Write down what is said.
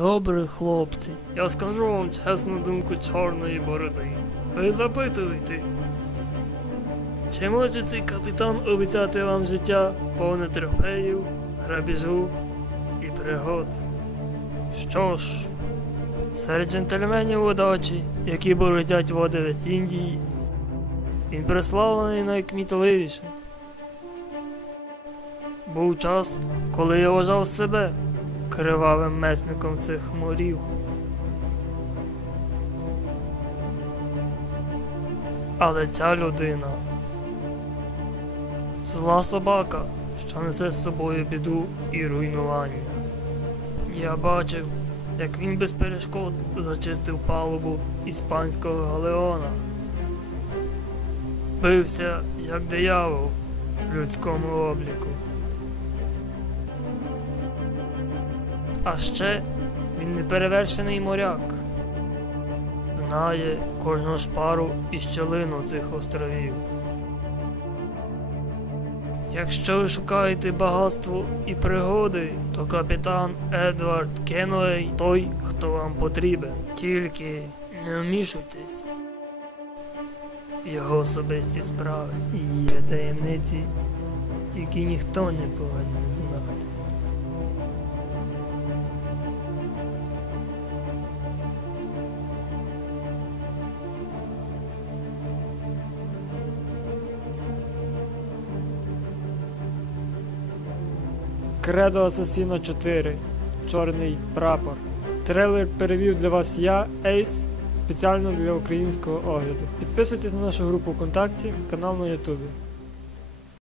Добре, хлопці. Я скажу вам чесну думку чорної бороди. Ви запитуєте. Чи може цей капітан обіцяти вам життя повне трофеїв, грабіжу і пригод? Що ж, серед джентльменів удачі, які боротять води Вест-Індії, він прославлений найкмітливіше. Був час, коли я вважав себе кривавим месником цих морів. Але ця людина зла собака, що несе з собою біду і руйнування. Я бачив, як він без перешкод зачистив палубу іспанського галеона. Бився, як диявол в людському обліку. А ще він неперевершений моряк. Знає кожну шпару і щелину цих островів. Якщо ви шукаєте багатство і пригоди, то капітан Едвард Кенуей той, хто вам потрібен. Тільки не вмішуйтесь його особисті справи. Є таємниці, які ніхто не повинен знати. Кредо Асасіно 4. Чорний прапор. Трейлер перевів для вас я, Ейс, спеціально для українського огляду. Підписуйтесь на нашу групу ВКонтакті, канал на Ютубі.